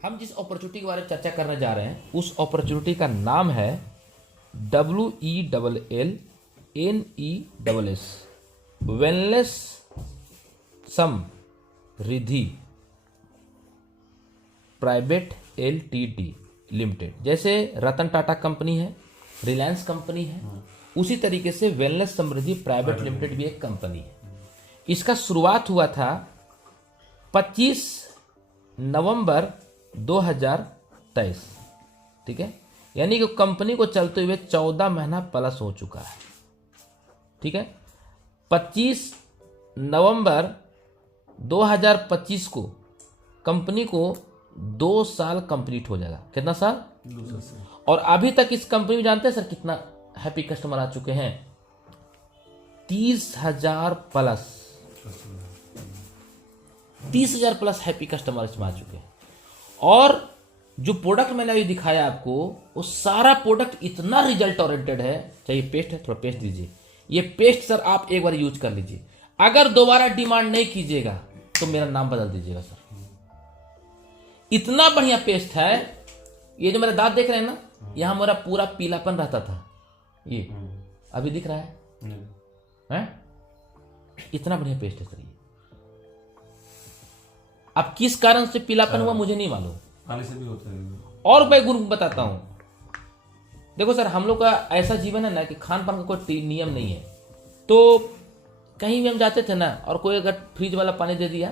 हम जिस अपॉर्चुनिटी के बारे में चर्चा करने जा रहे हैं उस अपॉर्चुनिटी का नाम है WELLNESS वेलनेस समृद्धि प्राइवेट LTD लिमिटेड। जैसे रतन टाटा कंपनी है, रिलायंस कंपनी है, उसी तरीके से वेलनेस समृद्धि प्राइवेट लिमिटेड भी एक कंपनी है। इसका शुरुआत हुआ था 25 नवंबर 2023, ठीक है, यानी कि कंपनी को चलते हुए 14 महीना प्लस हो चुका है, ठीक है। 25 नवंबर 2025 को कंपनी को 2 साल कंप्लीट हो जाएगा। कितना साल? 2 साल। और अभी तक इस कंपनी में जानते हैं सर कितना हैप्पी कस्टमर आ चुके हैं? 30,000 प्लस, 30,000 प्लस हैप्पी कस्टमर इसमें आ चुके हैं। और जो प्रोडक्ट मैंने अभी दिखाया आपको, वो सारा प्रोडक्ट इतना रिजल्ट ओरिएंटेड है। चाहिए पेस्ट है, थोड़ा पेस्ट दीजिए। ये पेस्ट सर आप एक बार यूज कर लीजिए, अगर दोबारा डिमांड नहीं कीजिएगा तो मेरा नाम बदल दीजिएगा सर। इतना बढ़िया पेस्ट है। ये जो मेरा दांत देख रहे हैं ना, यहां मेरा पूरा पीलापन रहता था, ये अभी दिख रहा है? इतना बढ़िया पेस्ट है सर ये। अब किस कारण से पीलापन हुआ मुझे नहीं मालूम, पानी से भी होता है। और मैं गुरु बताता हूं। देखो सर, हम लोग का ऐसा जीवन है ना कि खान पान का कोई नियम नहीं है। तो कहीं भी हम जाते थे ना, और कोई अगर फ्रिज वाला पानी दे दिया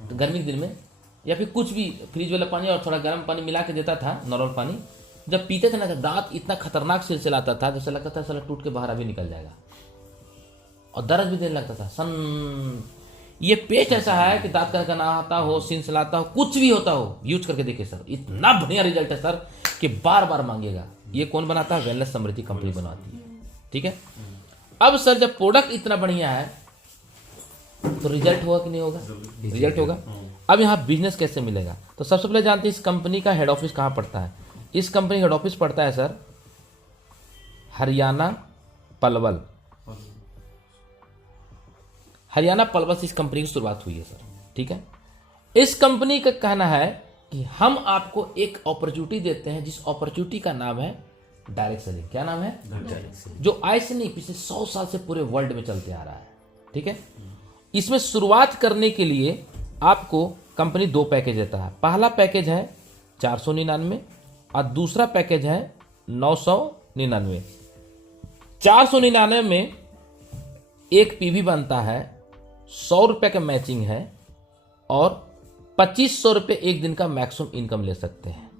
तो गर्मी के दिन में, या फिर कुछ भी फ्रिज वाला पानी और थोड़ा गर्म पानी मिला के देता था, नॉर्मल पानी, जब पीते थे ना तो दांत इतना खतरनाक सिलसिलाता था, जैसे लगता था साला टूट के बाहर अभी निकल जाएगा, और दर्द भी देने लगता था सन। ये पेस्ट ऐसा है कि दांत का ना आता हो, सिलसिलाता हो, कुछ भी होता हो, यूज करके देखिए सर, इतना बढ़िया रिजल्ट है सर कि बार बार मांगेगा। ये कौन बनाता है? वेलनेस समृद्धि कंपनी बनाती है, ठीक है। अब सर जब प्रोडक्ट इतना बढ़िया है तो रिजल्ट होगा कि नहीं होगा? रिजल्ट होगा। अब यहाँ बिजनेस कैसे मिलेगा? तो सबसे पहले जानते हैं इस कंपनी का हेड ऑफिस कहाँ पड़ता है। इस कंपनी हेड ऑफिस पड़ता है सर हरियाणा पलवल। हरियाणा पलवल से इस कंपनी की शुरुआत हुई है सर, ठीक है। इस कंपनी का कहना है कि हम आपको एक अपॉर्चुनिटी देते हैं, जिस अपॉर्चुनिटी का नाम है डायरेक्ट सेलिंग। क्या नाम है? डायरेक्ट सेलिंग, जो आज से नहीं पिछले 100 साल से पूरे वर्ल्ड में चलते आ रहा है, ठीक है। इसमें शुरुआत करने के लिए आपको कंपनी 2 पैकेज देता है। पहला पैकेज है 499 और दूसरा पैकेज है 999। 499 में एक पीवी बनता है, 100 रुपये का मैचिंग है, और 2500 रुपये एक दिन का मैक्सिमम इनकम ले सकते हैं।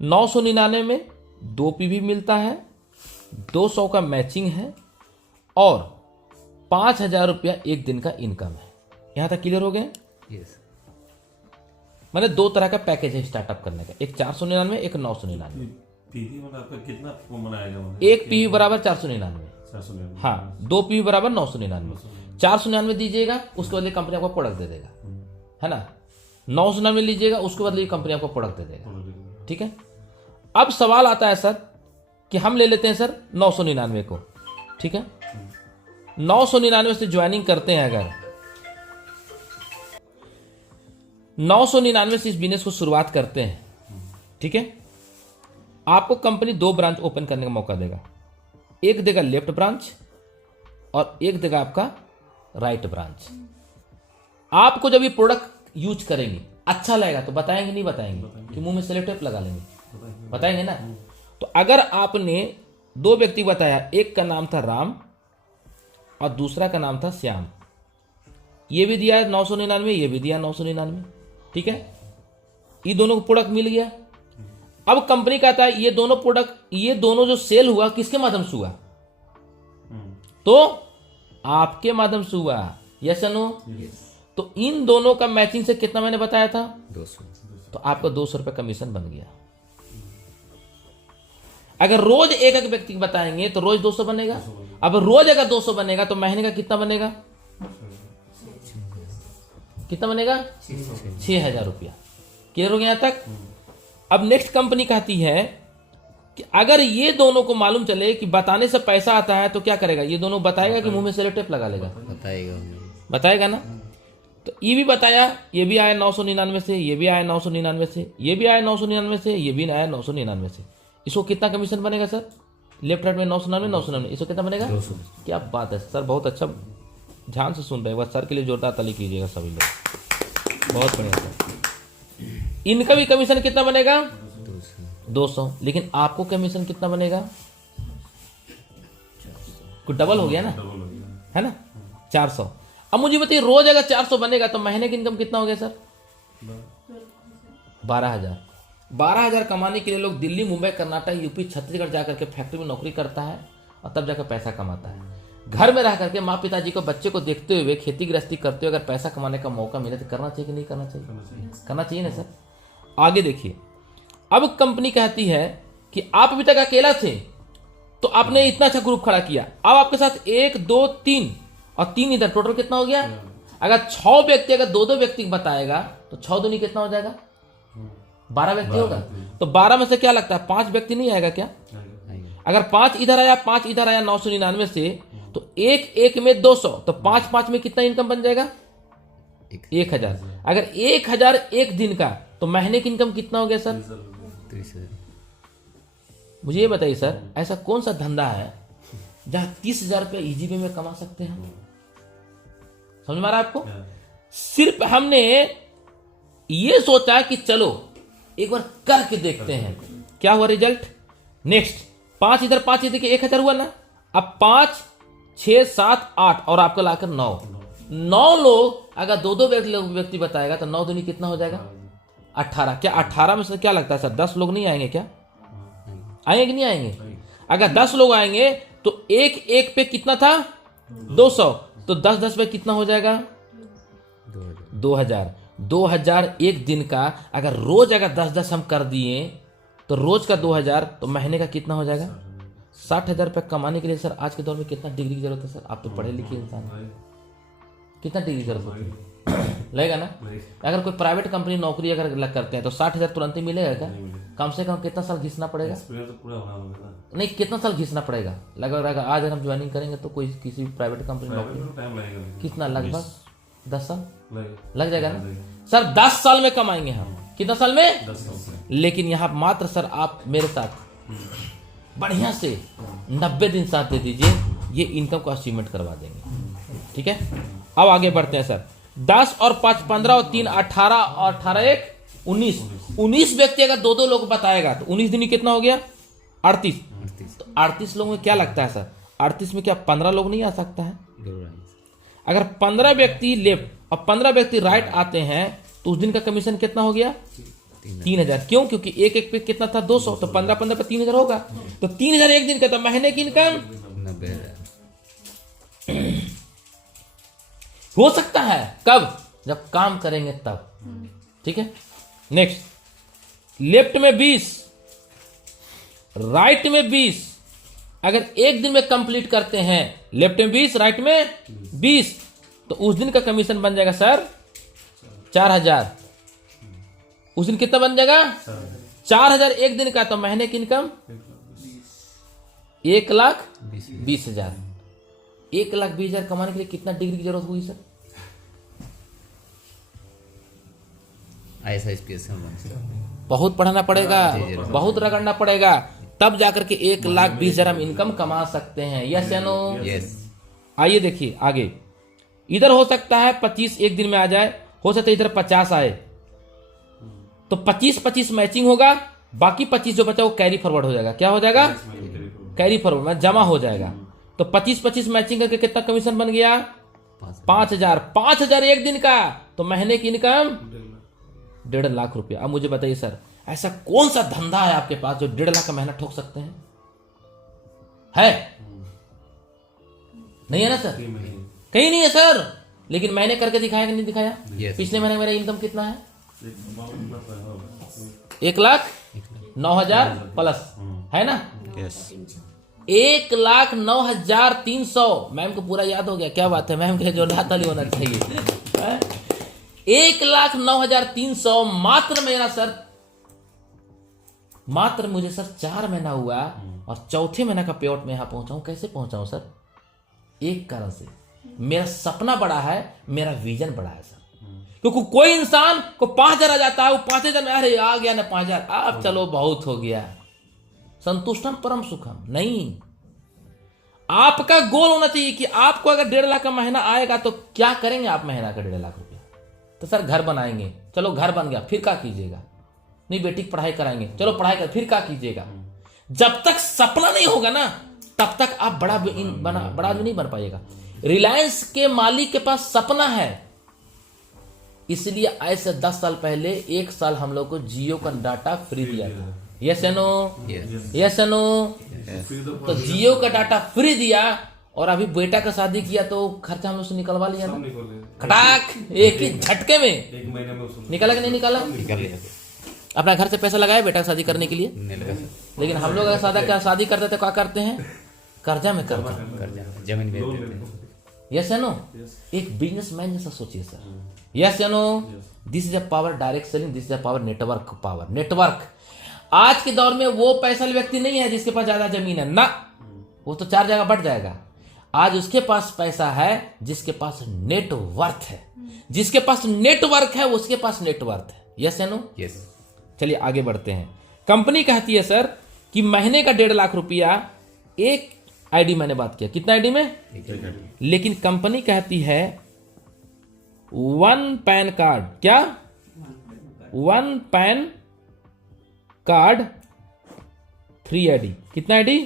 999 में 2 पीवी मिलता है, 200 का मैचिंग है, और 5,000 रुपया एक दिन का इनकम है। यहां तक क्लियर हो गया? यस। मैंने 2 तरह का पैकेज है स्टार्टअप करने का, एक 499, एक 999। पीवी मतलब आपका कितना बनाएगा? एक पीवी बराबर 499। हाँ, 2 पीवी बराबर 999। 499 दीजिएगा, उसके बदले कंपनी आपको प्रोडक्ट दे देगा, है ना। 999 लीजिएगा, उसके बदले कंपनी आपको प्रोडक्ट दे देगा, ठीक है। अब सवाल आता है सर कि हम ले लेते हैं सर 999 को, ठीक है। 999 से ज्वाइनिंग करते हैं, अगर 999 से इस बिजनेस को शुरुआत करते हैं, ठीक है, आपको कंपनी 2 ब्रांच ओपन करने का मौका देगा। एक देगा लेफ्ट ब्रांच और एक देगा आपका राइट ब्रांच। आपको जब ये प्रोडक्ट यूज करेंगे, अच्छा लगेगा तो बताएंगे, नहीं बताएंगे कि मुंह में सेलो टेप लगा लेंगे? बताएंगे ना। तो अगर आपने 2 व्यक्ति बताया, एक का नाम था राम और दूसरा का नाम था श्याम, ये भी दिया 999, ये भी दिया 999, ठीक है। ये दोनों को प्रोडक्ट मिल गया। अब कंपनी कहता है ये दोनों प्रोडक्ट, ये दोनों जो सेल हुआ किसके माध्यम से हुआ? तो आपके माध्यम से हुआ, यस या नो? तो इन दोनों का मैचिंग से कितना मैंने बताया था? 200। तो आपका 200 रुपये कमीशन बन गया। अगर रोज एक एक व्यक्ति बताएंगे तो रोज 200 बनेगा। अब रोज अगर 200 बनेगा तो महीने का कितना बनेगा? कितना बनेगा? 6,000 रुपया। क्लियर हो गया यहां तक? अब नेक्स्ट कंपनी कहती है कि अगर ये दोनों को मालूम चले कि बताने से पैसा आता है तो क्या करेगा? ये दोनों बताएगा कि मुंह में सेलो टेप लगा लेगा? बताएगा ना। तो ये भी बताया, ये भी आया 999 से, ये भी आया 999 से, ये भी आया 999 से, ये भी आया 999 से। इसको कितना कमीशन बनेगा सर? लेफ्ट राइट में 999 999, इसको कितना बनेगा? 200। क्या बात है सर, बहुत अच्छा, ध्यान से सुन रहे हैं। सर के लिए जोरदार ताली कीजिएगा सभी लोग, बहुत बढ़िया सर। इनका भी कमीशन कितना बनेगा? 200। लेकिन आपको कमीशन कितना बनेगा? कुछ डबल हो गया ना, डबल हो गया। है ना, 400। अब मुझे बताइए, रोज अगर 400 बनेगा तो महीने की इनकम कितना हो गया सर? 12,000। 12,000 कमाने के लिए लोग दिल्ली, मुंबई, कर्नाटक, यूपी, छत्तीसगढ़ जाकर के फैक्ट्री में नौकरी करता है और तब जाकर पैसा कमाता है। घर में रह करके माँ पिताजी को, बच्चे को देखते हुए, खेती गृहस्थी करते हुए अगर पैसा कमाने का मौका मिले तो करना चाहिए कि नहीं करना चाहिए? करना चाहिए ना सर। आगे देखिए, अब कंपनी कहती है कि आप अभी तक अकेला थे तो आपने इतना अच्छा ग्रुप खड़ा किया, अब आपके साथ 1 2 3 और 3 इधर, टोटल कितना हो गया? अगर 6 व्यक्ति, अगर 2 व्यक्ति बताएगा तो 6 दूनी कितना हो जाएगा? 12 व्यक्ति होगा। तो 12 में से क्या लगता है 5 व्यक्ति नहीं आएगा क्या? अगर 5 इधर आया, 5 इधर आया 999 से, तो 1 में 200, तो 5 में कितना इनकम बन जाएगा? 1000। अगर 1000 एक दिन का, तो महीने की इनकम कितना हो गया सर? 30,000। मुझे ये बताइए सर, ऐसा कौन सा धंधा है जहां 30,000 रुपये इजी वे में कमा सकते हैं? समझ में आ रहा है आपको? सिर्फ हमने ये सोचा कि चलो एक बार करके देखते हैं क्या हुआ रिजल्ट। नेक्स्ट 5 इधर 5 इधर के 1000 हुआ ना। अब 5 6 7 8 और आपका लाकर 9 लोग अगर 2 व्यक्ति बताएगा तो 9 दूनी कितना हो जाएगा? 18। क्या 18 में से क्या लगता है सर 10 लोग नहीं आएंगे क्या? आएंगे कि नहीं आएंगे? अगर 10 लोग आएंगे तो एक पे कितना था? 200। तो 10 पे कितना हो जाएगा? 2000। 2000 एक दिन का। अगर रोज अगर 10 हम कर दिए तो रोज का 2000, तो महीने का कितना हो जाएगा? 60,000 रुपये कमाने के लिए सर आज के दौर में कितना डिग्री की जरूरत है सर? आप तो पढ़े लिखे इंसान हैं, कितना डिग्री की जरूरत होती है? लगेगा ना। अगर कोई प्राइवेट कंपनी नौकरी अगर करते हैं तो 60,000 तुरंत ही मिलेगा क्या? कम से कम कितना साल घिसना पड़ेगा? एक्सपीरियंस तो पूरा होना होगा ना। नहीं, कितना साल घिसना पड़ेगा? लगभग आज अगर हम ज्वाइनिंग करेंगे तो कोई किसी प्राइवेट कंपनी प्राइवेट नौकरी में टाइम लगेगा। कितना? लगभग 10 साल लगेगा। लग जाएगा ना सर। 10 साल में कमाएंगे हम। कितना साल में? 10 साल से। लेकिन यहाँ मात्र सर आप मेरे साथ बढ़िया से 90 दिन साथ दे दीजिए, ये इनकम को अचीवमेंट करवा देंगे। ठीक है, अब आगे बढ़ते हैं सर। 10 और 5 15 और 3 18 और 18 1 19। 19 व्यक्ति अगर 2 लोग बताएगा तो 19 दिन कितना हो गया? 38। तो 38 लोगों में क्या लगता है सर? 38 में क्या 15 लोग नहीं आ सकता है? अगर 15 व्यक्ति लेफ्ट और 15 व्यक्ति राइट आते हैं तो उस दिन का कमीशन कितना हो गया? 3,000। क्यों? क्योंकि एक पे कितना था? 200। तो 15 पे 3,000 होगा। तो 3,000 एक दिन का। तो महीने की इनकम 90,000। हो सकता है कब? जब काम करेंगे तब। ठीक है, नेक्स्ट। लेफ्ट में 20, राइट में 20। अगर एक दिन में कंप्लीट करते हैं, लेफ्ट में 20 राइट में 20, तो उस दिन का कमीशन बन जाएगा सर 4,000। उस दिन कितना बन जाएगा? 4,000 एक दिन का। तो महीने की इनकम 1,20,000। 1,20,000 कमाने के लिए कितना डिग्री की जरूरत हुई सर? IAS बहुत पढ़ना पड़ेगा, बहुत रगड़ना पड़ेगा, तब जाकर के 1,20,000 हम इनकम कमा सकते हैं। यस या नो? यस। आइए देखिए आगे। इधर हो सकता है 25 एक दिन में आ जाए, हो सकता है इधर 50 आए। तो 25-25 मैचिंग होगा, बाकी 25 जो बचा वो कैरी फॉरवर्ड हो जाएगा। क्या हो जाएगा? कैरी फॉरवर्ड में जमा हो जाएगा। तो 25-25 मैचिंग करके कितना कमीशन बन गया? 5,000। 5,000 एक दिन का। तो महीने की इनकम 1.5 लाख रुपया। अब मुझे बताइए सर, ऐसा कौन सा धंधा है आपके पास जो 1.5 लाख का महीना ठोक सकते हैं? है? नहीं है ना सर? कहीं नहीं है सर। लेकिन मैंने करके दिखाया कि नहीं दिखाया? Yes. पिछले महीने मेरा इनकम कितना है? 1,09,000 प्लस, है ना? यस। 1,09,300। मैम को पूरा याद हो गया। क्या बात है, मैम के जो ताली होना चाहिए। 1,09,300 मात्र मेरा सर, मात्र मुझे सर 4 महीना हुआ और चौथे महीना का पेआउट में यहां पहुंचा हूं। कैसे पहुंचा हूं सर? एक कारण से, मेरा सपना बड़ा है, मेरा विजन बड़ा है सर। क्योंकि कोई इंसान को 5,000 आ जाता है, वो 5,000 में अरे आ गया ना 5,000, अब चलो बहुत हो गया, संतुष्टम परम सुखम नहीं। आपका गोल होना चाहिए कि आपको अगर 1.5 लाख का महीना आएगा तो क्या करेंगे आप महीना का 1.5 लाख रुपया? तो सर घर बनाएंगे, चलो घर बन गया, फिर क्या कीजिएगा? नहीं बेटी की पढ़ाई कराएंगे, चलो पढ़ाई कर, फिर क्या कीजिएगा? जब तक सपना नहीं होगा ना तब तक आप बड़ा आदमी नहीं बन पाइएगा। रिलायंस के मालिक के पास सपना है, इसलिए आज से 10 साल पहले 1 साल हम लोग को जियो का डाटा फ्री दिया था। यस या नो? यस या नो? तो जियो का डाटा फ्री दिया और अभी बेटा का शादी किया तो खर्चा हम लोग से निकलवा लिया ना, खटाक एक ही झटके में। 1 महीने में उसूल निकाला कि नहीं निकाला? अपना घर से पैसा लगाया बेटा का शादी करने के लिए, लेकिन हम लोग अगर शादी करते थे क्या करते हैं? कर्जा में करते हैं, जमीन बेच देते हैं। यस या नो? एक बिजनेसमैन जैसा सोचिए सर। यस या no? This is a power direct selling, this is a power network power. Network आज के दौर में वो पैसा व्यक्ति नहीं है जिसके पास ज्यादा जमीन है ना, वो तो 4 जगह बढ़ जाएगा। आज उसके पास पैसा है जिसके पास नेटवर्थ है, जिसके पास नेटवर्क है उसके पास नेटवर्थ है। यस या नो? यस। चलिए आगे बढ़ते हैं। कंपनी कहती है सर कि महीने का 1.5 लाख रुपया एक आईडी, मैंने बात किया कितना आईडी में, लेकिन कंपनी कहती है 1 पैन कार्ड, क्या 1 पैन कार्ड 3 आईडी, कितना आईडी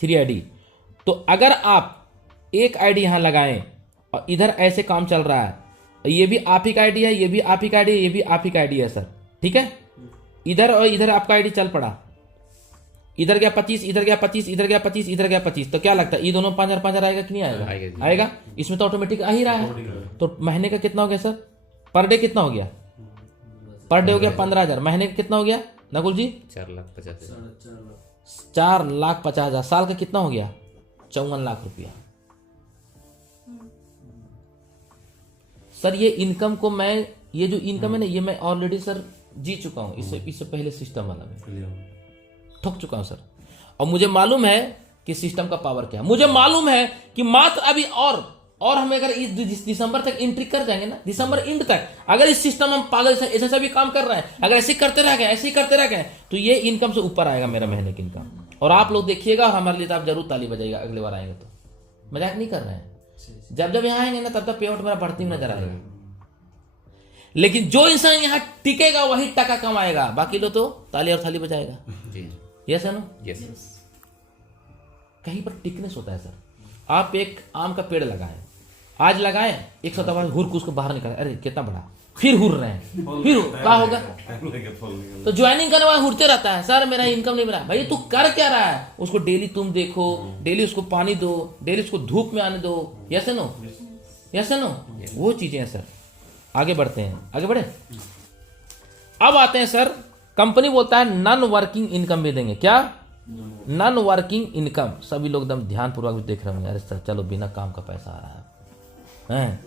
3 आईडी। तो अगर आप एक आईडी यहां लगाएं और इधर ऐसे काम चल रहा है, ये भी आप ही का आईडी है, ये भी आप ही का आईडी है, ये भी आप ही का आईडी है सर, ठीक है, इधर और इधर आपका आईडी चल पड़ा, इधर गया 25, इधर गया 25, इधर गया 25, इधर गया 25, तो क्या लगता है ये दोनों 5,000 आएगा कि नहीं आएगा? आएगा। इसमें तो ऑटोमेटिक आ ही रहा है। तो महीने का कितना हो गया सर? पर डे कितना हो गया? पर डे हो गया 15,000। महीने का कितना हो गया नकुल जी? 4,50,000। साल का कितना हो गया? 54 लाख रुपया। सर ये इनकम को मैं, ये जो इनकम है ना, ये मैं ऑलरेडी सर जी चुका हूं, इससे पहले सिस्टम वाला में ठोक चुका हूं सर। और मुझे मालूम है कि सिस्टम का पावर क्या है। मुझे मालूम है कि मात्र अभी और हम अगर इस दिसंबर तक एंट्री कर जाएंगे ना, दिसंबर एंड तक, अगर इस सिस्टम हम पागल से ऐसा भी काम कर रहे हैं, अगर ऐसे करते रह गए, ऐसे ही करते रह गए, तो ये इनकम से ऊपर आएगा मेरा महीने की इनकम। और आप लोग देखिएगा और हमारे लिए तो आप जरूर ताली बजाइएगा अगले बार आएंगे तो। मजाक नहीं कर रहे हैं। जब यहाँ आएंगे ना तब तक पे आउट मेरा बढ़ती हुई नजर आएगा। लेकिन जो इंसान यहाँ टिकेगा वही टका कमाएगा, बाकी लोग तो ताली और थाली बजाएगा। यस है ना? यस। कहीं पर टिकनेस होता है सर। आप एक आम का पेड़ लगाएं, आज लगाएं, एक सौ दफा हुर को उसको बाहर निकाले, अरे कितना बड़ा, फिर हुर रहे हैं, फिर क्या होगा? तो ज्वाइनिंग करने वाला हुरते रहता है, सर मेरा इनकम नहीं मिला। भाई तू कर क्या रहा है? उसको डेली तुम देखो, डेली उसको पानी दो, डेली उसको धूप में आने दो। यस है नो? यस है नो? वो चीजें हैं सर। आगे बढ़ते हैं, आगे बढ़े। अब आते हैं सर, कंपनी बोलता है नॉन वर्किंग इनकम भी देंगे। क्या? Non working income. सभी लोग एकदम ध्यानपूर्वक भी देख रहे होंगे, अरे सर चलो बिना काम का पैसा आ रहा है।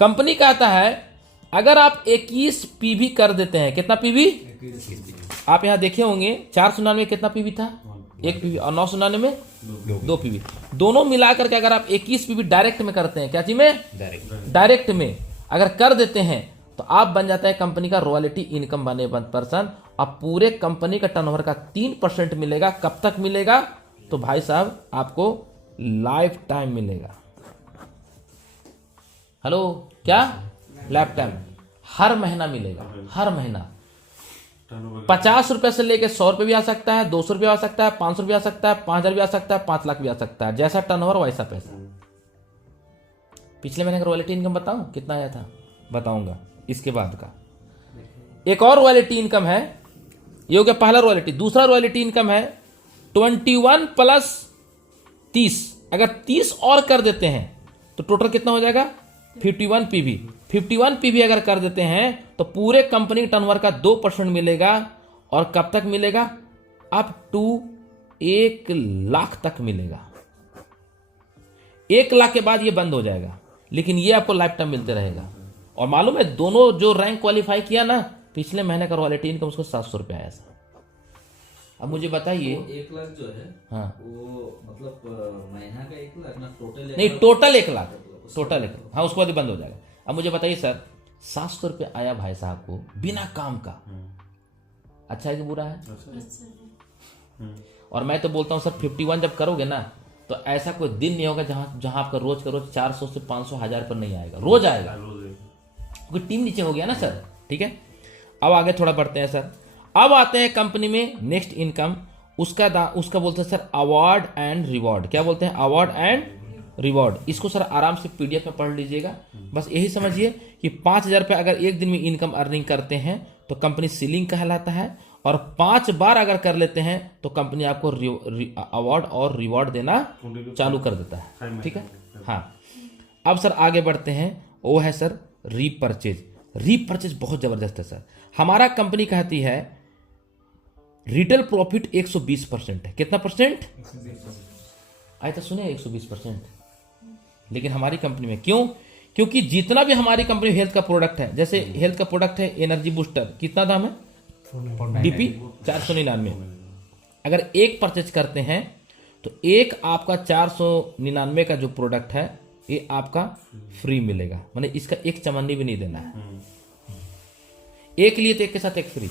कंपनी कहता है अगर आप 21 पीवी कर देते हैं, कितना पीवी? आप यहां देखे होंगे 499 कितना पीवी था? 1 पीवी, और 999 में 2 पीवी। दोनों मिलाकर के अगर आप 21 पीवी डायरेक्ट में करते हैं, क्या चीज में? डायरेक्ट में अगर कर देते हैं तो आप बन जाता है कंपनी का रॉयल्टी इनकम बने 1%। अब पूरे कंपनी का टर्नओवर का 3% मिलेगा। कब तक मिलेगा? तो भाई साहब आपको लाइफ टाइम मिलेगा। हेलो, क्या? लाइफ टाइम, हर महीना मिलेगा, हर महीना। 50 रुपए से लेके 100 रुपए भी आ सकता है, 200 रुपये आ सकता है, 500 रुपये आ सकता है, 5,000 भी आ सकता है, 5 लाख भी आ सकता है। जैसा टर्नओवर वैसा पैसा। पिछले महीने का रॉयल्टी इनकम बताऊं कितना आया था? बताऊंगा इसके बाद का। एक और रॉयल्टी इनकम है, ये हो गया पहला रॉयल्टी। दूसरा रॉयल्टी इनकम है 21 प्लस 30। अगर 30 और कर देते हैं तो टोटल कितना हो जाएगा? 51 पीवी। 51 पीवी अगर कर देते हैं तो पूरे कंपनी टर्नओवर का 2% मिलेगा। और कब तक मिलेगा? अप टू 1 लाख तक मिलेगा। 1 लाख के बाद ये बंद हो जाएगा, लेकिन ये आपको लाइफ टाइम मिलते रहेगा। और मालूम है दोनों जो रैंक क्वालिफाई किया ना, पिछले महीने का रॉयल्टी इनकम उसको 700 रुपये आया था। अब मुझे बताइए, 1 लाख जो है, हाँ, वो मतलब महीना का 1 लाख ना, टोटल नहीं, टोटल 1 लाख, टोटल 1 लाख। हाँ, उसके बाद ही बंद हो जाएगा। अब मुझे बताइए सर, 700 रुपये आया भाई साहब को बिना काम का, अच्छा है कि बुरा है? और मैं तो बोलता हूँ सर 51 जब करोगे ना तो ऐसा कोई दिन नहीं होगा जहां आपका रोज का रोज 400 से 500 1000 पर नहीं आएगा, रोज आएगा, क्योंकि टीम नीचे हो गया ना सर। ठीक है, अब आगे थोड़ा बढ़ते हैं सर। अब आते हैं कंपनी में नेक्स्ट इनकम, उसका बोलते हैं सर अवार्ड एंड रिवॉर्ड। क्या बोलते हैं? Award and reward. इसको सर आराम से पीडीएफ में पढ़ लीजिएगा। बस यही समझिए कि 5000 रुपये अगर एक दिन में इनकम अर्निंग करते हैं तो कंपनी सीलिंग कहलाता है, और 5 बार अगर कर लेते हैं तो कंपनी आपको अवार्ड और रिवॉर्ड देना चालू कर देता है। ठीक है, हाँ। अब सर आगे बढ़ते हैं, वो है सर रीपरचेज। रीपरचेज बहुत जबरदस्त है सर। हमारा कंपनी कहती है रिटेल प्रॉफिट 120% है। कितना परसेंट? आए तो सुने 120%, लेकिन हमारी कंपनी में क्यों? क्योंकि जितना भी हमारी कंपनी हेल्थ का प्रोडक्ट है, जैसे हेल्थ का प्रोडक्ट है एनर्जी बूस्टर, कितना दाम है? डीपी 499। अगर एक परचेज करते हैं तो एक आपका 499 का जो प्रोडक्ट है ये आपका फ्री मिलेगा, माने इसका एक चमन्नी भी नहीं देना है। एक लिए तो एक के साथ एक फ्री।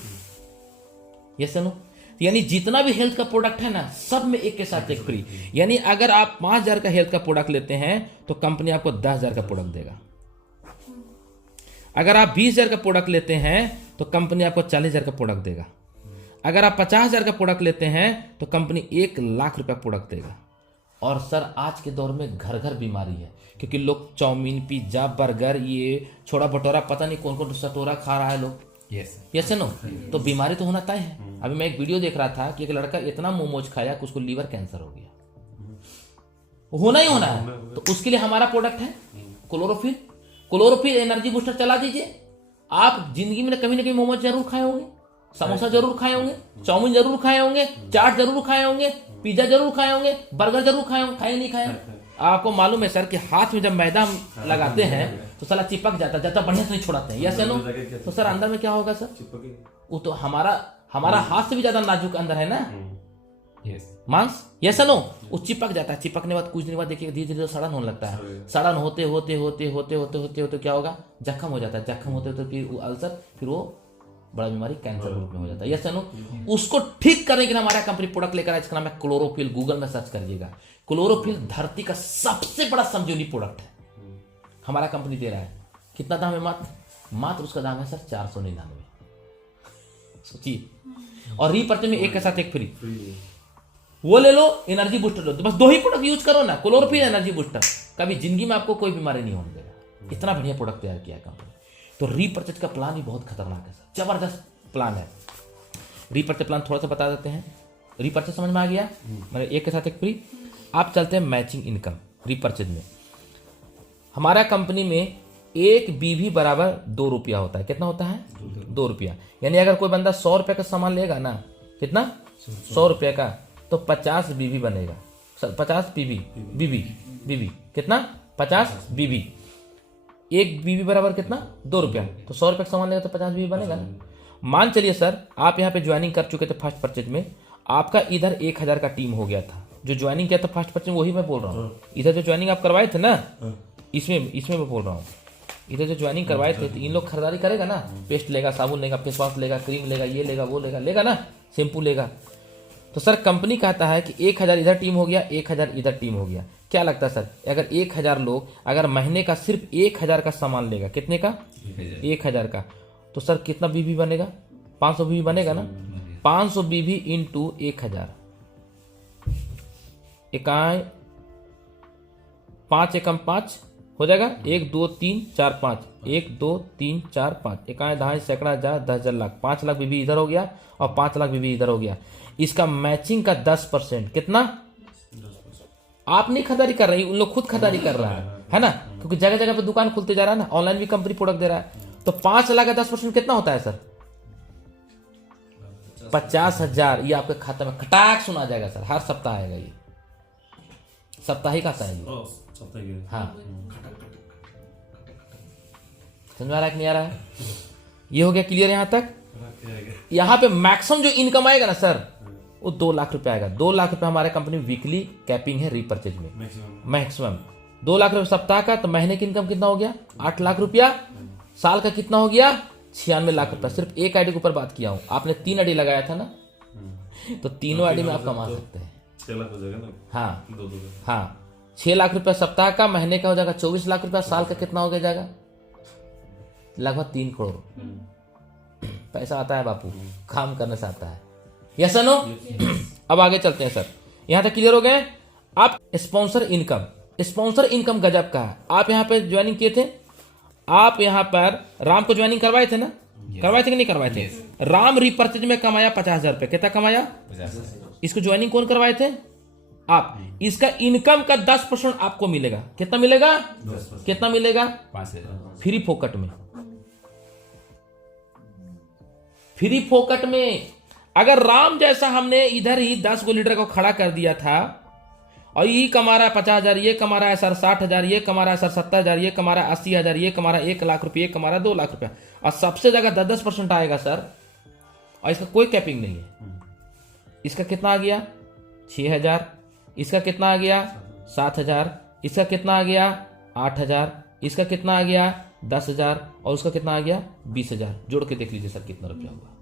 ये सुनो, यानी जितना भी हेल्थ का प्रोडक्ट है ना सब में एक के साथ एक फ्री। यानी अगर आप 5000 का हेल्थ का प्रोडक्ट लेते हैं तो कंपनी आपको 10,000 का प्रोडक्ट देगा। अगर आप 20,000 का प्रोडक्ट लेते हैं तो कंपनी आपको 40,000 का प्रोडक्ट देगा। अगर आप 50,000 का प्रोडक्ट लेते हैं तो कंपनी 1,00,000 रुपया प्रोडक्ट देगा। और सर आज के दौर में घर घर बीमारी है, क्योंकि लोग चाउमीन, पिज्जा, बर्गर, ये छोड़ा भटोरा, पता नहीं कौन कौन सटोरा खा रहा है लोग। यस नो, तो बीमारी तो होना तय है। अभी मैं एक वीडियो देख रहा था कि एक लड़का इतना मोमोज खाया कि उसको लीवर कैंसर हो गया। होना ही होना है, तो उसके लिए हमारा प्रोडक्ट है क्लोरोफिल। क्लोरोफिल एनर्जी बूस्टर चला दीजिए। आप जिंदगी में कभी ना कभी मोमोज जरूर खाए होंगे, समोसा जरूर खाए होंगे, चाउमीन जरूर खाए होंगे, चाट जरूर खाए होंगे, पिज्जा जरूर खाए होंगे, बर्गर जरूर खाए होंगे। खाए नहीं खाए? आपको मालूम है सर कि हाथ में जब मैदा हम लगाते हैं तो साला चिपक जाता है, बढ़िया से नहीं छोड़ाते हैं। यस नो, तो सर अंदर में क्या होगा सर? वो तो हमारा हाथ से भी ज्यादा नाजुक अंदर है ना मांस। यस नो, वो चिपक जाता है। चिपकने बाद कुछ दिन बाद देखिए धीरे धीरे सड़न होने लगता है। सड़न होते होते होते होते होते होते होते क्या होगा? जख्म हो जाता है। जख्म होते होते फिर वो अल्सर, फिर वो बड़ा बीमारी कैंसर रूप में हो जाता है। यस नो, उसको ठीक करने के लिए हमारा कंपनी प्रोडक्ट लेकर आया, इसका नाम है क्लोरोफिल। गूगल में सर्च करिएगा। क्लोरोफिल धरती का सबसे बड़ा समझौनी प्रोडक्ट है, हमारा कंपनी दे रहा है। कितना दाम है? मात्र उसका दाम है सर 499। सोचिए, और रीपर्चेज में एक के साथ एक फ्री। वो ले लो, एनर्जी बूस्टर लो, तो बस 2 ही प्रोडक्ट यूज करो ना, क्लोरोफिल, एनर्जी बूस्टर। कभी जिंदगी में आपको कोई बीमारी नहीं होने देगा। इतना बढ़िया प्रोडक्ट तैयार किया है कंपनी। तो रीपर्चेज का प्लान भी बहुत खतरनाक है सर, जबरदस्त प्लान है। रीपर्चेज प्लान थोड़ा सा बता देते हैं। रीपर्चेज समझ में आ गया, मतलब एक के साथ एक फ्री। आप चलते हैं मैचिंग इनकम। रीपर्चेज में हमारा कंपनी में एक बीवी बराबर 2 रुपया होता है। कितना होता है? 2 रुपया। यानी अगर कोई बंदा 100 रुपये का सामान लेगा ना, कितना? 100 रुपये का, तो 50 बीवी बनेगा। 50 बीवी कितना? 50 बीवी। एक बीवी बराबर कितना? 2 रुपया। तो 100 रुपये का सामान लेगा तो 50 बीवी बनेगा ना। मान चलिए सर आप यहाँ पे ज्वाइनिंग कर चुके थे फर्स्ट परचेज में, आपका इधर 1000 का टीम हो गया था। जो ज्वाइनिंग किया था फर्स्ट परचेज, वही मैं बोल रहा हूँ। इधर जो ज्वाइनिंग आप करवाए थे ना, इसमें मैं बोल रहा हूँ, इधर जो ज्वाइनिंग करवाए थे, तो इन लोग खरीदारी करेगा ना, पेस्ट लेगा, साबुन लेगा, फेस वॉश लेगा, क्रीम लेगा, ये लेगा, वो लेगा ना, शैम्पू लेगा। तो सर कंपनी कहता है कि 1000 इधर टीम हो गया, 1000 इधर टीम हो गया। क्या लगता है सर, अगर 1000 लोग अगर महीने का सिर्फ 1000 का सामान लेगा, कितने का? 1000 का, तो सर कितना बीवी बनेगा? 500 बीवी बनेगा ना। 500 बीवी इंटू 1000, इकाई 5 एकम 5 हो जाएगा। 1 2 3 4 5, 1 2 3 4 5, इकाई दहाई सैकड़ा हजार 10,000 लाख। 5 लाख बीवी इधर हो गया और 5 लाख बीवी इधर हो गया। इसका मैचिंग का 10%, कितना? आप नहीं खरीदारी कर रही, उन लोग खुद खरीदारी कर रहा है ना, क्योंकि जगह जगह पे दुकान खुलते जा रहा है ना, ऑनलाइन भी कंपनी प्रोडक्ट दे रहा है। तो 5 लाख का 10% कितना होता है सर? 50,000। ये आपके खाते में खटाक सुना जाएगा सर। हर सप्ताह आएगा, ये साप्ताहिक आता है ये। हाँ, समझ आ रहा है कि नहीं आ रहा है? ये हो गया क्लियर यहाँ तक। यहाँ पे मैक्सिमम जो इनकम आएगा ना सर, वो 2 लाख रुपए आएगा। 2 लाख रुपए हमारे कंपनी वीकली कैपिंग है रीपर्चेज में, मैक्सिमम 2 लाख रुपए सप्ताह का। तो महीने की इनकम कितना हो गया? 8 लाख रुपया। साल का कितना हो गया? 96 लाख रुपया। सिर्फ एक आईडी के ऊपर बात किया हूं, आपने 3 आईडी लगाया था ना, तो तीनों आईडी में आप कमा सकते हैं। 6 लाख हो जाएगा ना, हाँ 2 का। हाँ, 6 लाख रुपया सप्ताह का, महीने का हो जाएगा 24 लाख रुपया, साल का कितना हो गया जाएगा? लगभग 3 करोड़। पैसा आता है बापू, काम करने से आता है। Yes no? अब आगे चलते हैं सर, यहां तक क्लियर हो गए? आप स्पॉन्सर इनकम, स्पॉन्सर इनकम गजब का है। आप यहाँ पे ज्वाइनिंग किए थे, आप यहाँ पर राम को ज्वाइनिंग करवाए थे ना? करवाए थे कि नहीं करवाए थे? राम रिपर्चेज में कमाया 50,000 रुपये। कितना कमाया? 50,000। इसको ज्वाइनिंग कौन करवाए थे? आप। इसका इनकम का 10% आपको मिलेगा। कितना मिलेगा? 10%। कितना मिलेगा? 5,000। फ्री फोकट में, फ्री फोकट में। अगर राम जैसा हमने इधर ही 10 गो लीडर को खड़ा कर दिया था और ये कमा रहा है 50,000, ये कमा रहा है सर 60,000, ये कमा रहा है सर 70,000, ये कमा रहा है 80,000, ये कमा रहा है 1 लाख रुपये, ये कमा रहा है 2 लाख रुपया, और सबसे ज्यादा 10% आएगा सर, और इसका कोई कैपिंग नहीं है। इसका कितना आ गया? 6,000। इसका कितना आ गया? 7,000। इसका कितना आ गया? 8,000। इसका कितना आ गया? 10,000। और उसका कितना आ गया? 20,000। जोड़ के देख लीजिए सर कितना रुपया हुआ।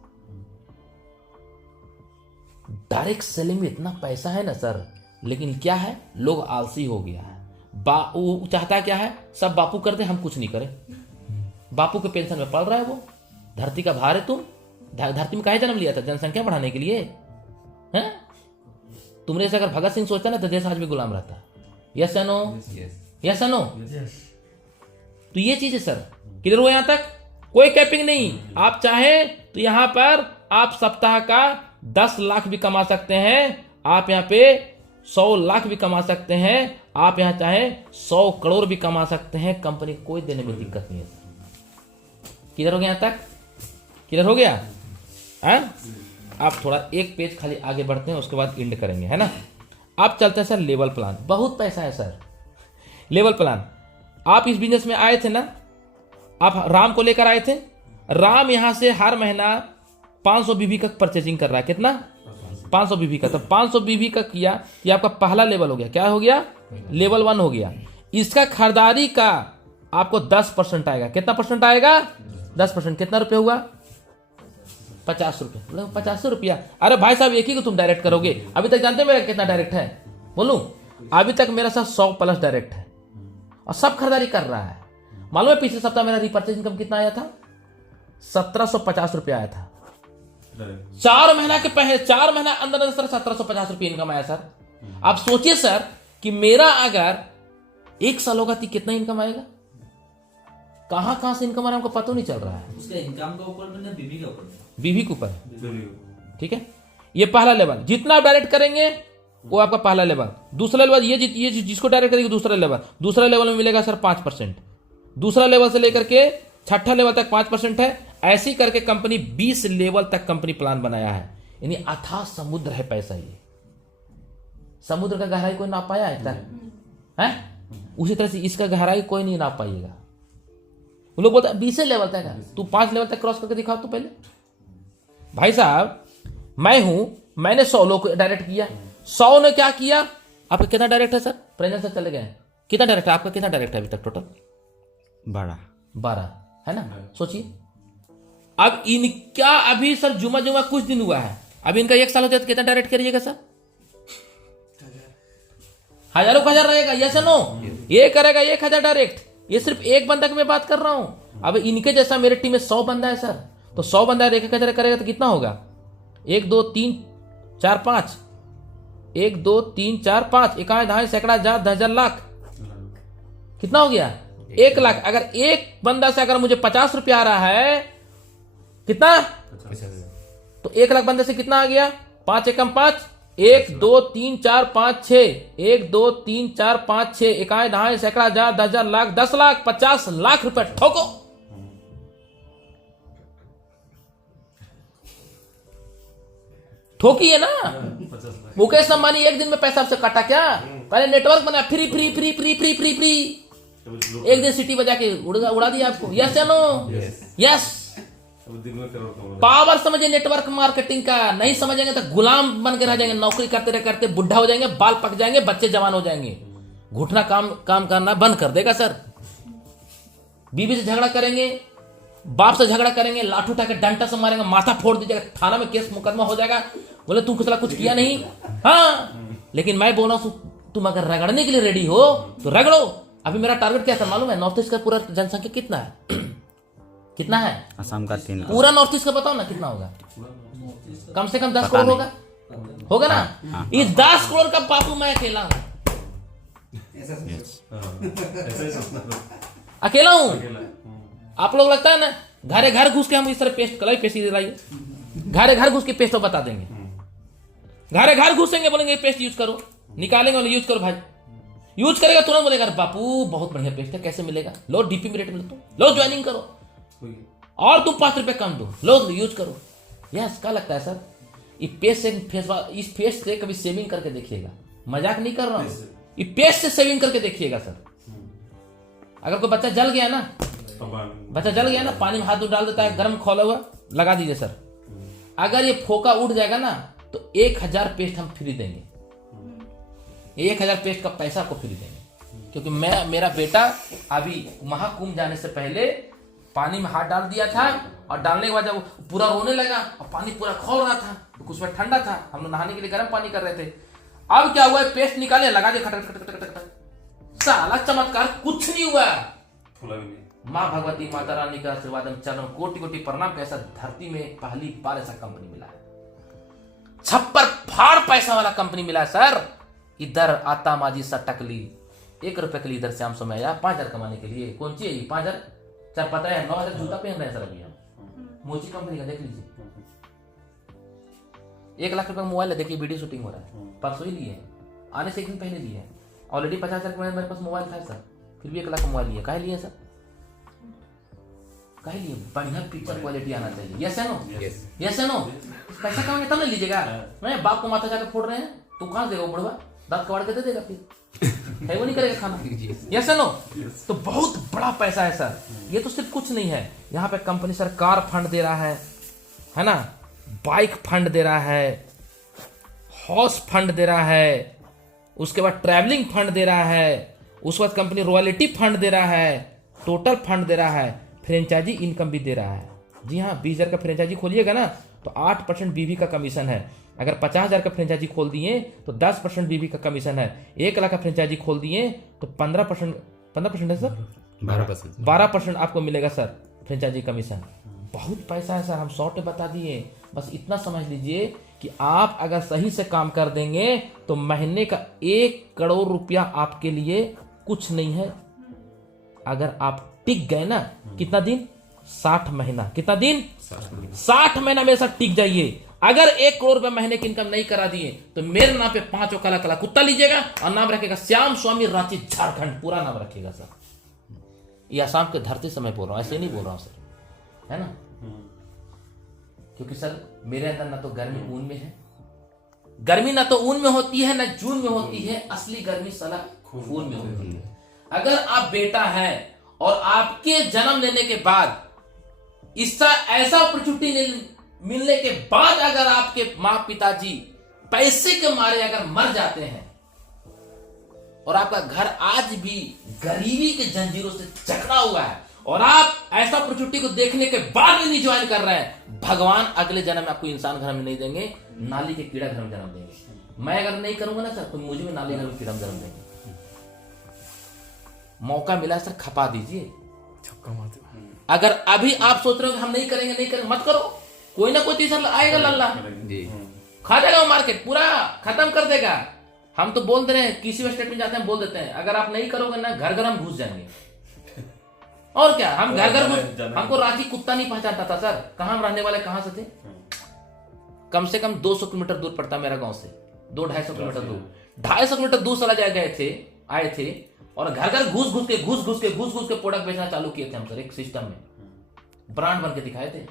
डायरेक्ट सेलिंग में इतना पैसा है ना सर, लेकिन क्या है, लोग आलसी हो गया है। वो चाहता क्या है, सब बापू कर दे, हम कुछ नहीं करें। बापू के पेंशन में पड़ रहा है वो। धरती का भार है तुम। धरती में काहे जन्म लिया था? जनसंख्या बढ़ाने के लिए हैं? तुमने से अगर भगत सिंह सोचता ना तो देश आज भी गुलाम रहता। यस या नो? यस या नो? तो ये चीज है सर, किधर हुआ यहां तक? कोई कैपिंग नहीं। आप चाहें तो यहां पर आप सप्ताह का 10 लाख भी कमा सकते हैं, आप यहां पे 100 लाख भी कमा सकते हैं, आप यहां चाहें 100 करोड़ भी कमा सकते हैं। कंपनी को कोई देने में दिक्कत नहीं है सर। किधर हो गया यहां तक? किधर हो गया? आप थोड़ा एक पेज खाली आगे बढ़ते हैं, उसके बाद एंड करेंगे, है ना? आप चलते हैं सर लेवल प्लान। बहुत पैसा है सर लेवल प्लान। आप इस बिजनेस में आए थे ना, आप राम को लेकर आए थे। राम यहां से हर महीना 500 बीबी का परचेजिंग कर रहा है। कितना? 500 बीबी का। तो 500 बीबी का किया, ये आपका पहला लेवल हो गया। क्या हो गया? लेवल 1 हो गया। इसका खरीदारी का आपको 10% आएगा। कितना परसेंट आएगा? 10%। कितना रुपये हुआ? 50 रुपये। 50 रुपया। अरे भाई साहब, एक ही को तुम डायरेक्ट करोगे? अभी तक जानते हैं मेरा कितना डायरेक्ट है? बोलूं, अभी तक मेरा साथ 100 प्लस डायरेक्ट है और सब खरीदारी कर रहा है। मालूम है पिछले सप्ताह मेरा रिपर्चेज इनकम कितना आया था? 1750 रुपया आया था। 4 महीना के पहले, 4 महीना अंदर सर 1750 रुपये इनकम आया सर। आप सोचिए सर कि मेरा अगर 1 साल होगा तो कितना इनकम आएगा? कहां से इनकम आ रहा है हमको पता नहीं चल रहा है। उसका इनकम का ऊपर में ना बीबी का ऊपर? बीवी के ऊपर। ठीक है, ये पहला लेवल। जितना आप डायरेक्ट करेंगे वो आपका पहला लेवल। दूसरा लेवल, ये जिसको डायरेक्ट करेंगे दूसरा लेवल। दूसरा लेवल में मिलेगा सर 5%। दूसरा लेवल से लेकर के 6ठा लेवल तक 5% है। ऐसी करके कंपनी 20 लेवल तक कंपनी प्लान बनाया है। यानी अथाह समुद्र है पैसा। ये समुद्र का गहराई कोई नाप पाया है? उसी तरह से इसका गहराई कोई नहीं नाप पाइएगा। वो लोग बोलते हैं 20 लेवल तक है, तू 5 लेवल तक क्रॉस करके दिखाओ तो पहले। भाई साहब, मैं हूं, मैंने 100 लोग को डायरेक्ट किया। 100 ने क्या किया? आपका कितना डायरेक्ट है सर? प्रेजेंट से चले गए। कितना डायरेक्ट है आपका? कितना डायरेक्ट है अभी तक टोटल? 12 है ना? सोचिए अब इनका अभी सर जुमा कुछ दिन हुआ है, अभी इनका 1 साल हो जाए तो कितना डायरेक्ट करिएगा सर? हजारों का हजार रहेगा। Yes no? ये करेगा 1000 डायरेक्ट। ये सिर्फ एक बंदा की मैं बात कर रहा हूं। अब इनके जैसा मेरे टीम में 100 बंदा है सर, तो 100 बंदा 1000 करेगा तो कितना होगा? 1 2 3 4 5 1 2 3 4 5 इकाई दहाई सैकड़ा हजार 10,000 लाख। कितना हो गया? 1 लाख। अगर एक बंदा से अगर मुझे 50 रुपया आ रहा है, कितना? 50,000। तो 1 लाख बंदे से कितना आ गया? 5 एकम 5 1 2 3 4 5 6 1 2 3 4 5 6 इकाई दहाई सैकड़ा हजार 10,000 लाख 10 लाख 50 लाख रुपए ठोको। ठोकी है ना? 50 लाख। मुकेश अंबानी एक दिन में पैसा आपसे काटा क्या? पहले नेटवर्क बना, free free free free free free free, एक दिन सिटी बजा के उड़ा दिया आपको। यस या नो? यस। अब दिन में करोड़ कमा रहा पावर समझे नेटवर्क मार्केटिंग का। नहीं समझेंगे तो गुलाम बन के रह जाएंगे। नौकरी करते करते बुढ़ा हो जाएंगे, बाल पक जाएंगे, बच्चे जवान हो जाएंगे। घुटना काम करना बंद कर देगा सर। बीवी से झगड़ा करेंगे बाप से झगड़ा करेंगे, लाठ उठा के डंडा से मारेंगे, माथा फोड़ दीजिएगा, थाना में केस मुकदमा हो जाएगा, बोले तू कुछ किया नहीं। हाँ, लेकिन मैं बोल रहा हूं तुम अगर रगड़ने के लिए रेडी हो तो रगड़ो। अभी मेरा टारगेट क्या था मालूम है? नॉर्थ ईस्ट का पूरा जनसंख्या कितना है? कितना है? असम का 3 पूरा नॉर्थ ईस्ट का बताओ ना कितना होगा? कम से कम 10 करोड़ होगा, होगा ना? इस 10 करोड़ का बापू मैं अकेला हूं, ऐसा ही सोचना था। अकेला हूं। अकेला है। आप लोग लगता है ना घरे घर घुस के हम इस तरह पेस्ट कल पेस्ट दिलाइए, घरे घर घुस के पेस्ट बता देंगे, घरे घर घुसेंगे बोलेंगे पेस्ट यूज करो, निकालेंगे बोले यूज करो भाई, यूज करेगा तुरंत बोलेगा बापू बहुत बढ़िया पेस्ट है, कैसे मिलेगा? लो डीपी में रेट मिले तो लो ज्वाइनिंग करो और तुम 5 रुपए कम दो, लो यूज करो। यस, क्या लगता है सर? इस पेस्ट से कभी सेविंग करके देखिएगा, मजाक नहीं कर रहा हूं, ये पेस्ट से सेविंग करके देखिएगा सर। अगर कोई बच्चा जल गया ना, पानी में हाथ डाल देता है गर्म खोला हुआ, लगा दीजिए सर, अगर ये फोका उठ जाएगा ना तो 1000 पेस्ट हम फ्री देंगे, 1000 पेस्ट का पैसा आपको फ्री देंगे। क्योंकि मेरा बेटा अभी महाकुंभ जाने से पहले पानी में हाथ डाल दिया था और डालने के बाद जब पूरा रोने लगा और पानी पूरा खोल रहा था तो कुछ में ठंडा था, हम लोग नहाने के लिए गर्म पानी कर रहे थे। अब क्या हुआ, पेस्ट निकाले लगा दिया, खटखट खट खट खट, साला चमत्कार कुछ नहीं हुआ। फूला भी नहीं। माँ भगवती माता रानी का आशीर्वाद हम चरणों कोटि कोटि प्रणाम। कैसा धरती में पहली बार ऐसा कंपनी मिला है, छप्पर फाड़ पैसा वाला कंपनी मिला है सर। इधर आता माजी सा टकली 1 रुपए के लिए इधर श्याम समय आया 5000 कमाने के लिए। कौन सी है ये 5000? चाहे पता है 9000 जूता पहन रहे हैं सर अभी हम, मोची कंपनी का, देख लीजिए। 1 लाख रुपए का मोबाइल है, देखिए वीडियो शूटिंग हो रहा है, परसों ही लिए, आने से 1 दिन पहले लिए। ऑलरेडी 50,000 का मेरे पास मोबाइल था सर, फिर भी 1 लाख का मोबाइल लिया। काहे लिए सर? काहे लिए? बढ़िया पिक्चर क्वालिटी आना चाहिए। यस है नो? यस है नो? पैसा कमाएंगे तब नहीं लीजिएगा। मैं बाप को माथा जाकर फोड़ रहे हैं, तू कहां देगा बुढ़वा? दांत कबाड़ के दे देगा, फिर है वो नहीं करेगा खाना। यस है नो? तो बहुत बड़ा पैसा है सर। ये तो सिर्फ कुछ नहीं है, यहाँ पे कंपनी सर कार फंड दे रहा है ना, बाइक फंड दे रहा है, हाउस फंड दे रहा है, उसके बाद ट्रैवलिंग फंड दे रहा है, उसके बाद कंपनी रॉयल्टी फंड दे रहा है, टोटल फंड दे रहा है, फ्रेंचाइजी इनकम भी दे रहा है। जी हाँ, 20,000 का फ्रेंचाइजी खोलिएगा ना तो 8% बीवी का कमीशन है। अगर 50,000 का फ्रेंचाइजी खोल दिए तो 10% बीवी का कमीशन है। 1 लाख का फ्रेंचाइजी खोल दिए तो 15% है सर, 12% आपको मिलेगा सर फ्रेंचाइजी कमीशन। बहुत पैसा है सर, हम शॉर्ट में बता दिए। बस इतना समझ लीजिए कि आप अगर सही से काम कर देंगे तो महीने का 1 करोड़ रुपया आपके लिए कुछ नहीं है। अगर आप टिक गए ना, कितना दिन? 60 महीना। कितना दिन? 60 महीना मेरे साथ टिक जाइए। अगर 1 करोड़ रुपए महीने की इनकम नहीं करा दिए तो मेरे नाम पे 5 काला काला कुत्ता लीजिएगा और नाम रखेगा श्याम स्वामी रांची झारखंड, पूरा नाम रखेगा सर। ये आसाम के धरती से मैं बोल रहा हूं, ऐसे नहीं बोल रहा हूं सर, है ना? क्योंकि सर मेरे अंदर ना तो गर्मी ऊन में है, गर्मी ना तो ऊन में होती है ना जून में होती है, असली गर्मी साला खून में होती है। अगर आप बेटा है और आपके जन्म लेने के बाद इसका ऐसा अपॉर्चुनिटी मिलने के बाद अगर आपके माँ पिताजी पैसे के मारे अगर मर जाते हैं और आपका घर आज भी गरीबी के जंजीरों से जकड़ा हुआ है और आप ऐसा अपॉर्चुनिटी को देखने के बाद भी नहीं ज्वाइन कर रहे हैं, भगवान अगले जन्म में आपको इंसान घर में नहीं देंगे, नाली के कीड़ा घर में जन्म देंगे। मैं अगर नहीं करूंगा ना सर तो मुझे भी नाली घर में कीड़ा जन्म देंगे। मौका मिला सर, खपा दीजिए। अगर अभी आप सोच रहे हो कि हम नहीं करेंगे, मत करो। कोई ना कोई तीसरा आएगा लल्ला, खा जाएगा वो मार्केट, पूरा खत्म कर देगा। हम तो बोल दे रहे हैं, किसी भी स्टेट में जाते हैं बोल देते हैं, अगर आप नहीं करोगे ना घर घर हम घुस जाएंगे। और क्या, हम घर घर घुस, हमको रांची कुत्ता नहीं पहचानता था सर, कहां हम रहने वाले कहां से थे। कम से कम 200 किलोमीटर दूर पड़ता मेरा गांव से, 200-250 किलोमीटर दूर, 250 किलोमीटर दूर चला आए थे और घर घर घुस घुस के प्रोडक्ट बेचना चालू किए थे हम सर। एक सिस्टम में ब्रांड बन के दिखाए थे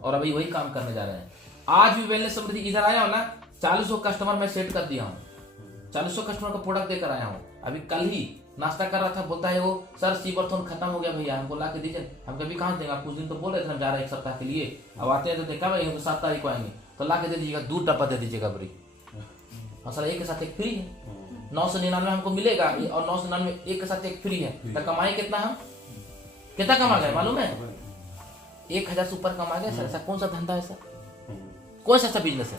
और अभी वही काम करने जा रहे हैं। आज भी वेलनेस समृद्धि इधर आया हूं ना, 400 कस्टमर मैं सेट कर दिया हूं, 400 कस्टमर को प्रोडक्ट देकर आया हूं। अभी कल ही नाश्ता कर रहा था, बोलता है वो सर सीबरथोन खत्म हो गया भैया, हमको ला के दीजिए। हम कभी कहां देंगे, आप कुछ दिन तो बोल रहे थे हम जा रहे हैं 1 सप्ताह के लिए, अब आते हैं तो देखा भाई हम 7 तारीख को आएंगे तो ला के दे दीजिएगा, 2 डब्बा दे दीजिएगा बड़ी। और सर एक के साथ एक फ्री है, 999 हमको मिलेगा और 999 एक के साथ एक फ्री है। तो कमाई कितना, हम कितना कमा गए मालूम है? 1000 से ऊपर कमा गया सर, ऐसा कौन सा धंधा है सर, कौन सा बिजनेस है?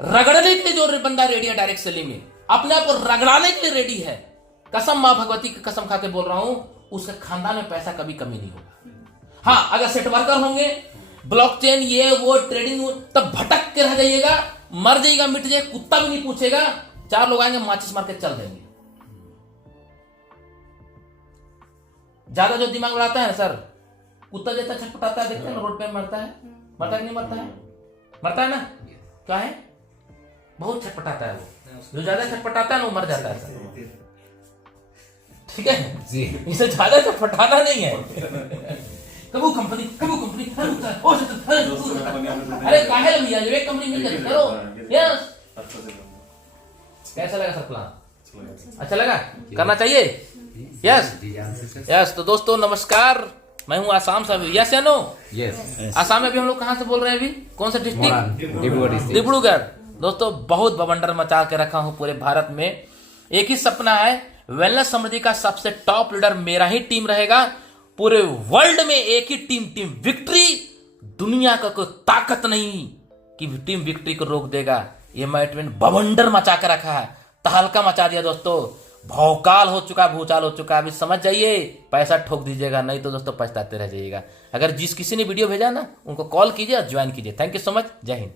रगड़ने के लिए जो बंदा रेडी है डायरेक्ट सेलिंग में, अपने आप को रगड़ाने के लिए रेडी है, कसम मां भगवती की कसम खा के बोल रहा हूं, उसके खानदान में पैसा कभी कमी नहीं होगा। हाँ, अगर सेट वर्कर होंगे, ब्लॉकचेन ये वो ट्रेडिंग, तब भटक के रह जाइएगा, मर जाइएगा, मिट जाए, कुत्ता भी नहीं पूछेगा, 4 लोग आएंगे माचिस मार के चल देंगे। ज्यादा जो दिमाग बढ़ाता है ना सर, कुत्ता जैसा छटपटाता है, देखते हैं ना रोड पे मरता है, मरता कि नहीं मरता है? मरता है ना, क्या है, बहुत छटपटाता है वो, जो ज्यादा छटपटाता है ना वो मर जाता है सर, ठीक है जी, इसे ज्यादा छटपटाना नहीं है। कबू कंपनी अरे काहे भैया, जो एक कंपनी मिल जाए करो। यस, कैसा लगा सर प्लान? अच्छा लगा, करना चाहिए। Yes yes. तो दोस्तों नमस्कार, मैं हूँ आसाम से। यस या नो? यस। आसाम में अभी हम लोग कहाँ से बोल रहे हैं? अभी कौन सा डिस्ट्रिक्ट? डिब्रूगढ़। दोस्तों बहुत बवंडर मचा के रखा हूँ पूरे भारत में। एक ही सपना है, वेलनेस समृद्धि का सबसे टॉप लीडर मेरा ही टीम रहेगा। पूरे वर्ल्ड में एक ही टीम विक्ट्री। दुनिया का कोई ताकत नहीं कि टीम विक्ट्री को रोक देगा। ये मैटमेंट बवंडर मचा के रखा है, तहलका मचा दिया दोस्तों। भौकाल हो चुका, भूचाल हो चुका। अभी समझ जाइए, पैसा ठोक दीजिएगा, नहीं तो दोस्तों पछताते रह जाइएगा। अगर जिस किसी ने वीडियो भेजा ना, उनको कॉल कीजिए और ज्वाइन कीजिए। Thank you so much. जय हिंद।